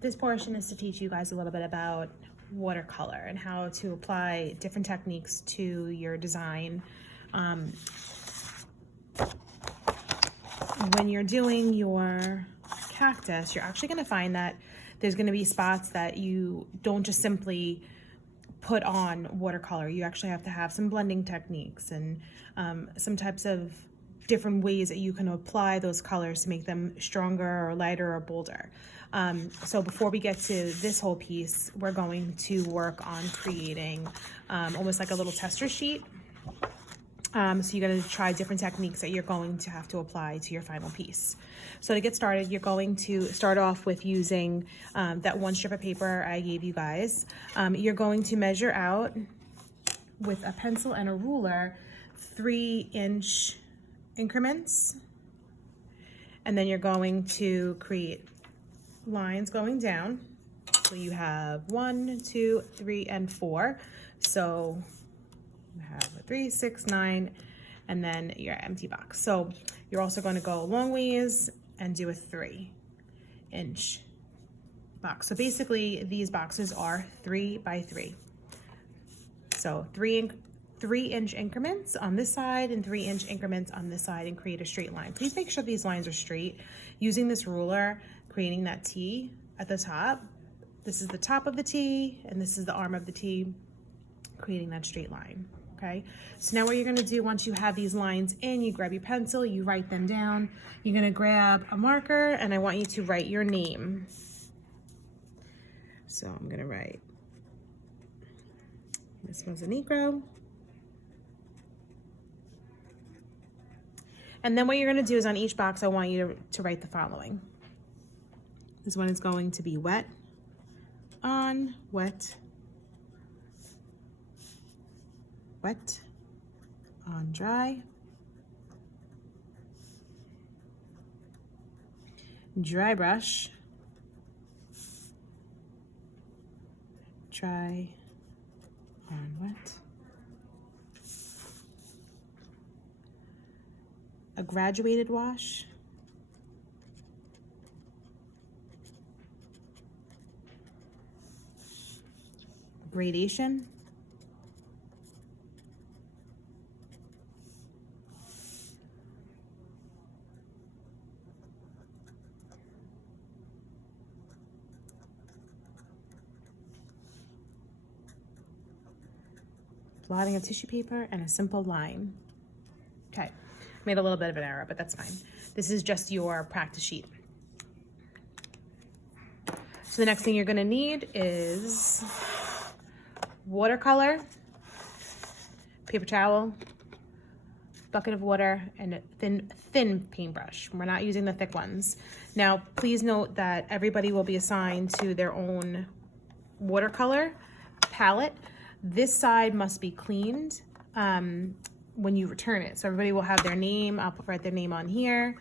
this portion is to teach you guys a little bit about watercolor and how to apply different techniques to your design. When you're doing your cactus, you're actually going to find that there's going to be spots that you don't just simply put on watercolor. You actually have to have some blending techniques and some types of different ways that you can apply those colors to make them stronger or lighter or bolder. So before we get to this whole piece, we're going to work on creating almost like a little tester sheet. So you're going to try different techniques that you're going to have to apply to your final piece. So to get started, you're going to start off with using that one strip of paper I gave you guys. You're going to measure out with a pencil and a ruler 3-inch increments, and then you're going to create lines going down. So you have 1, 2, 3, and 4. So you have a 3, 6, 9, and then your empty box. So you're also going to go a long ways and do a 3-inch box. So basically these boxes are 3 by 3. So 3-inch increments on this side and 3-inch increments on this side, and create a straight line. Please make sure these lines are straight. Using this ruler, creating that T at the top. This is the top of the T and this is the arm of the T, creating that straight line. Okay, so now what you're gonna do once you have these lines in, you grab your pencil, you write them down. You're gonna grab a marker and I want you to write your name. So I'm gonna write, this one's a Negro. And then what you're gonna do is on each box, I want you to write the following. This one is going to be wet, on, wet, wet, on, dry, dry brush, dry, on, wet, a graduated wash, gradation, blotting of tissue paper, and a simple line. Okay, made a little bit of an error, but that's fine. This is just your practice sheet. So the next thing you're gonna need is watercolor, paper towel, bucket of water, and a thin paintbrush. We're not using the thick ones. Now, please note that everybody will be assigned to their own watercolor palette. This side must be cleaned when you return it. So everybody will have their name. I'll write their name on here.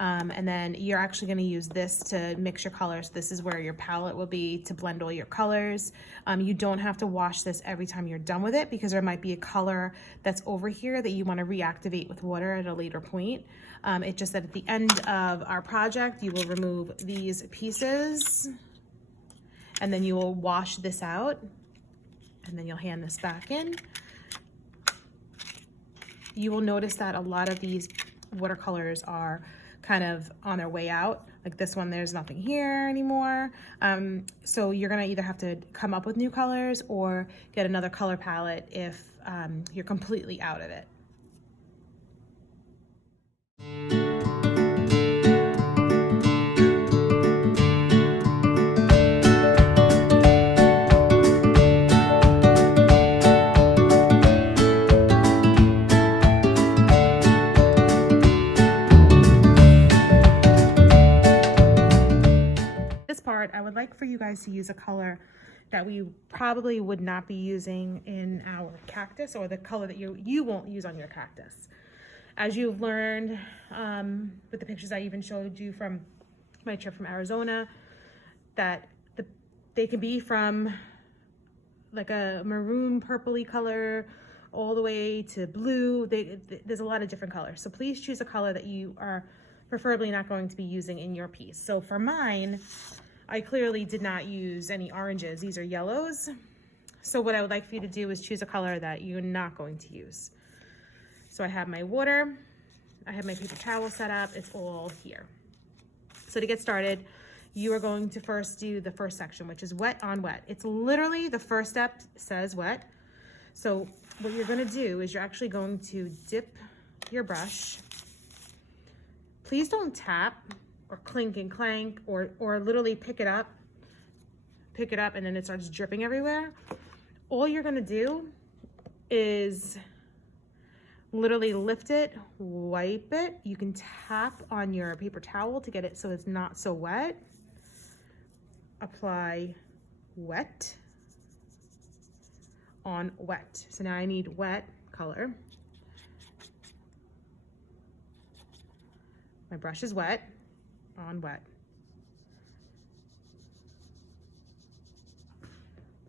And then you're actually going to use this to mix your colors. This is where your palette will be to blend all your colors. You don't have to wash this every time you're done with it, because there might be a color that's over here that you want to reactivate with water at a later point. It's just that at the end of our project, you will remove these pieces and then you will wash this out, and then you'll hand this back in. You will notice that a lot of these watercolors are kind of on their way out. Like this one, there's nothing here anymore. So you're gonna either have to come up with new colors or get another color palette if you're completely out of it. I would like for you guys to use a color that we probably would not be using in our cactus, or the color that you won't use on your cactus. As you've learned with the pictures I even showed you from my trip from Arizona, that they can be from like a maroon purpley color all the way to blue. There's a lot of different colors. So please choose a color that you are preferably not going to be using in your piece. So for mine, I clearly did not use any oranges. These are yellows. So what I would like for you to do is choose a color that you're not going to use. So I have my water, I have my paper towel set up, it's all here. So to get started, you are going to first do the first section, which is wet on wet. It's literally the first step says wet. So what you're gonna do is you're actually going to dip your brush. Please don't tap or clink and clank or literally pick it up and then it starts dripping everywhere. All you're gonna do is literally lift it, wipe it. You can tap on your paper towel to get it so it's not so wet. Apply wet on wet. So now I need wet color. My brush is wet on wet.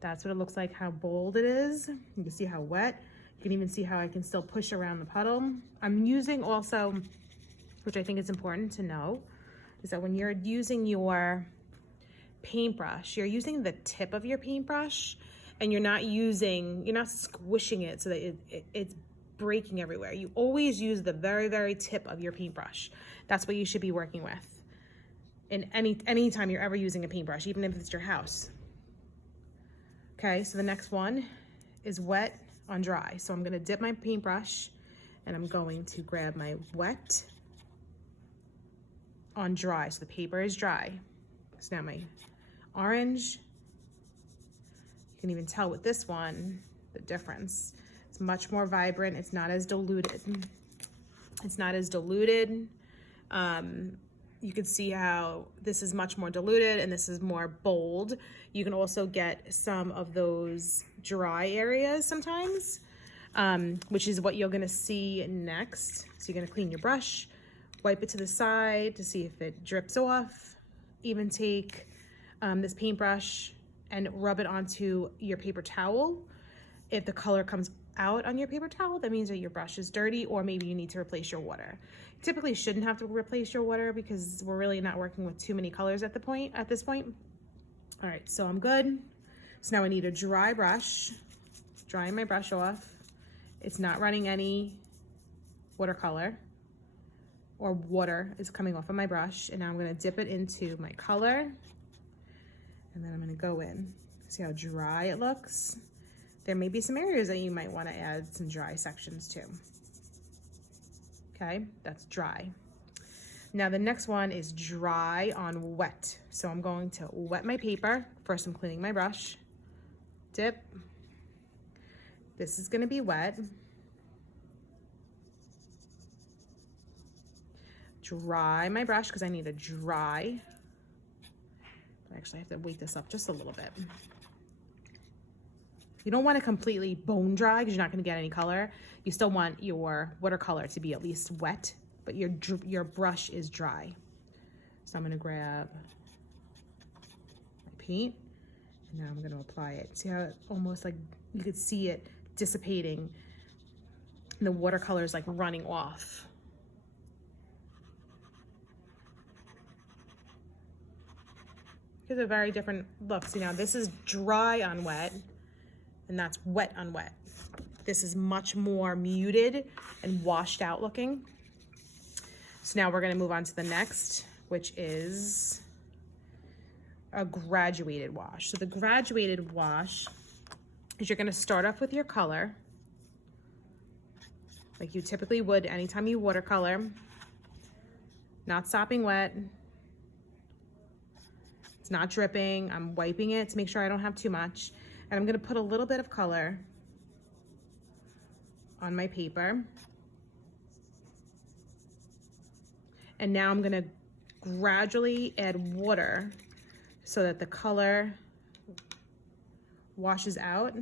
That's what it looks like, how bold it is. You can see how wet. You can even see how I can still push around the puddle. I'm using also, which I think is important to know, is that when you're using your paintbrush, you're using the tip of your paintbrush and you're not squishing it so that it's breaking everywhere. You always use the very, very tip of your paintbrush. That's what you should be working with in any time you're ever using a paintbrush, even if it's your house. Okay, so the next one is wet on dry. So I'm gonna dip my paintbrush and I'm going to grab my wet on dry. So the paper is dry. So now my orange, you can even tell with this one, the difference. It's much more vibrant. It's not as diluted. It's not as diluted. You can see how this is much more diluted and this is more bold. You can also get some of those dry areas sometimes, which is what you're gonna see next. So you're gonna clean your brush, wipe it to the side to see if it drips off. Even take this paintbrush and rub it onto your paper towel. If the color comes out on your paper towel, that means that your brush is dirty or maybe you need to replace your water. You typically shouldn't have to replace your water because we're really not working with too many colors at this point. All right, so I'm good. So now I need a dry brush, drying my brush off. It's not running any watercolor or water is coming off of my brush. And now I'm gonna dip it into my color and then I'm gonna go in. See how dry it looks? There may be some areas that you might want to add some dry sections to. Okay, that's dry. Now the next one is dry on wet. So I'm going to wet my paper. First I'm cleaning my brush. Dip. This is going to be wet. Dry my brush because I need a dry. Actually, I have to weight this up just a little bit. You don't want to completely bone dry because you're not going to get any color. You still want your watercolor to be at least wet, but your brush is dry. So I'm going to grab my paint and now I'm going to apply it. See how it almost like you could see it dissipating and the watercolor is like running off. Here's a very different look. See now this is dry on wet. And that's wet on wet. This is much more muted and washed out looking. So now we're gonna move on to the next, which is a graduated wash. So the graduated wash is you're gonna start off with your color, like you typically would anytime you watercolor, not sopping wet. It's not dripping. I'm wiping it to make sure I don't have too much. And I'm gonna put a little bit of color on my paper. And now I'm gonna gradually add water so that the color washes out.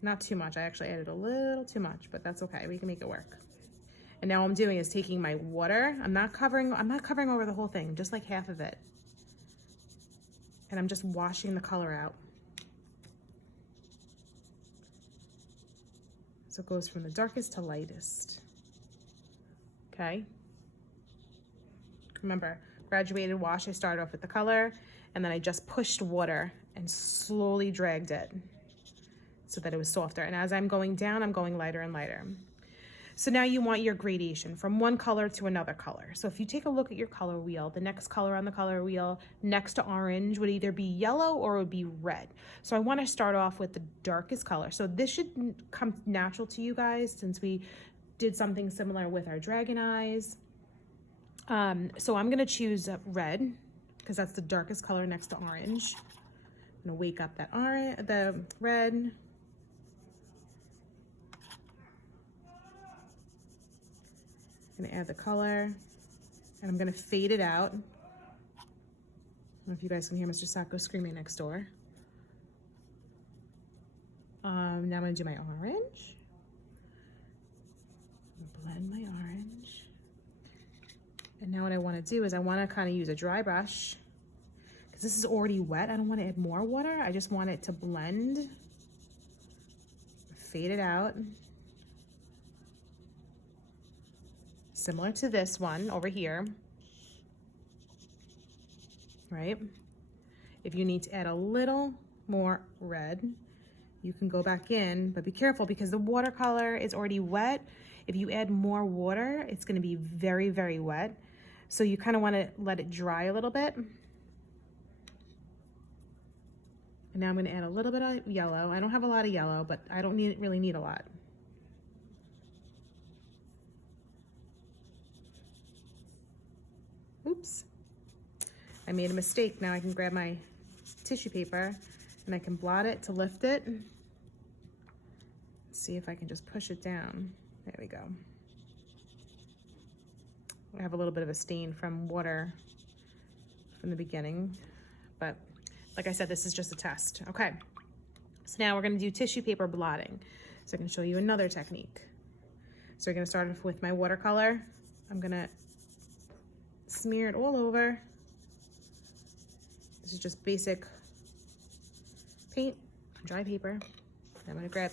Not too much, I actually added a little too much, but that's okay, we can make it work. And now what I'm doing is taking my water, I'm not covering over the whole thing, just like half of it. And I'm just washing the color out. So it goes from the darkest to lightest. Okay? Remember, graduated wash, I started off with the color, and then I just pushed water and slowly dragged it so that it was softer. And as I'm going down, I'm going lighter and lighter. So now you want your gradation from one color to another color. So if you take a look at your color wheel, the next color on the color wheel next to orange would either be yellow or it would be red. So I want to start off with the darkest color. So this should come natural to you guys since we did something similar with our dragon eyes. So I'm going to choose red because that's the darkest color next to orange. I'm going to wake up that orange, the red. I'm gonna add the color and I'm gonna fade it out. I don't know if you guys can hear Mr. Sacco screaming next door. Now I'm gonna do my orange. Blend my orange. And now what I wanna do is I wanna kinda use a dry brush because this is already wet. I don't wanna add more water. I just want it to blend, fade it out. Similar to this one over here, right? If you need to add a little more red, you can go back in, but be careful because the watercolor is already wet. If you add more water, it's gonna be very, very wet. So you kind of wanna let it dry a little bit. And now I'm gonna add a little bit of yellow. I don't have a lot of yellow, but I don't really need a lot. Oops, I made a mistake. Now I can grab my tissue paper and I can blot it to lift it. Let's see if I can just push it down. There we go. I have a little bit of a stain from water from the beginning, but like I said, this is just a test. Okay, so now we're gonna do tissue paper blotting. So I can show you another technique. So we're gonna start off with my watercolor. I'm gonna smear it all over. This is just basic paint, dry paper. I'm gonna grab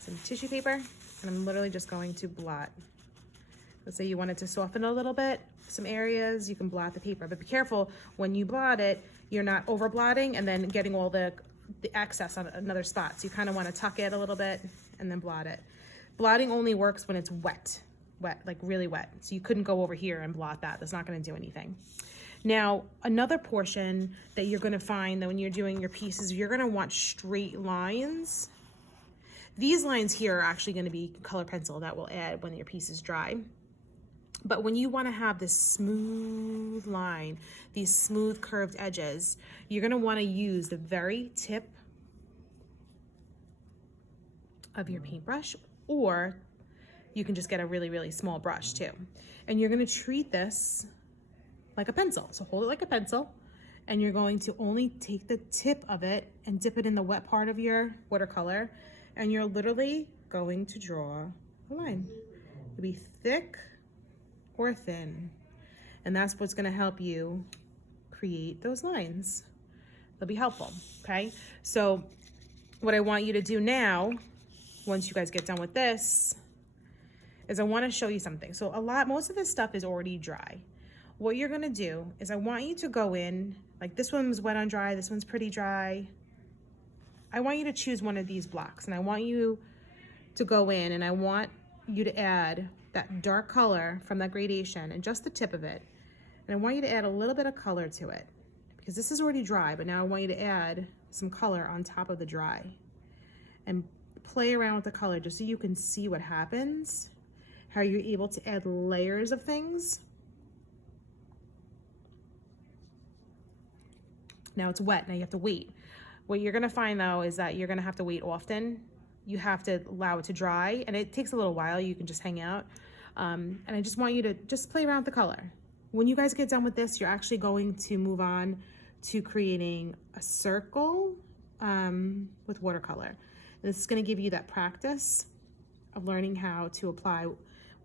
some tissue paper and I'm literally just going to blot. Let's say you want it to soften a little bit, some areas, you can blot the paper, but be careful when you blot it, you're not over blotting and then getting all the excess on another spot. So you kind of want to tuck it a little bit and then blot it. Blotting only works when it's wet, like really wet. So you couldn't go over here and blot that. That's not going to do anything. Now, another portion that you're going to find that when you're doing your pieces, you're going to want straight lines. These lines here are actually going to be color pencil that will add when your piece is dry. But when you want to have this smooth line, these smooth curved edges, you're going to want to use the very tip of your paintbrush, or you can just get a really, really small brush too. And you're gonna treat this like a pencil. So hold it like a pencil, and you're going to only take the tip of it and dip it in the wet part of your watercolor, and you're literally going to draw a line. It'll be thick or thin, and that's what's gonna help you create those lines. They'll be helpful, okay? So what I want you to do now, once you guys get done with this, is I want to show you something. So most of this stuff is already dry. What you're going to do is I want you to go in, like this one's wet on dry, this one's pretty dry. I want you to choose one of these blocks, and I want you to go in and I want you to add that dark color from that gradation and just the tip of it. And I want you to add a little bit of color to it because this is already dry, but now I want you to add some color on top of the dry and play around with the color just so you can see what happens, how you're able to add layers of things. Now it's wet, now you have to wait. What you're gonna find though is that you're gonna have to wait often. You have to allow it to dry, and it takes a little while. You can just hang out. And I just want you to just play around with the color. When you guys get done with this, you're actually going to move on to creating a circle with watercolor. This is going to give you that practice of learning how to apply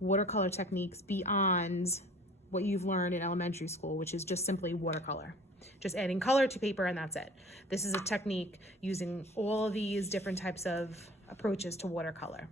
watercolor techniques beyond what you've learned in elementary school, which is just simply watercolor. Just adding color to paper and that's it. This is a technique using all of these different types of approaches to watercolor.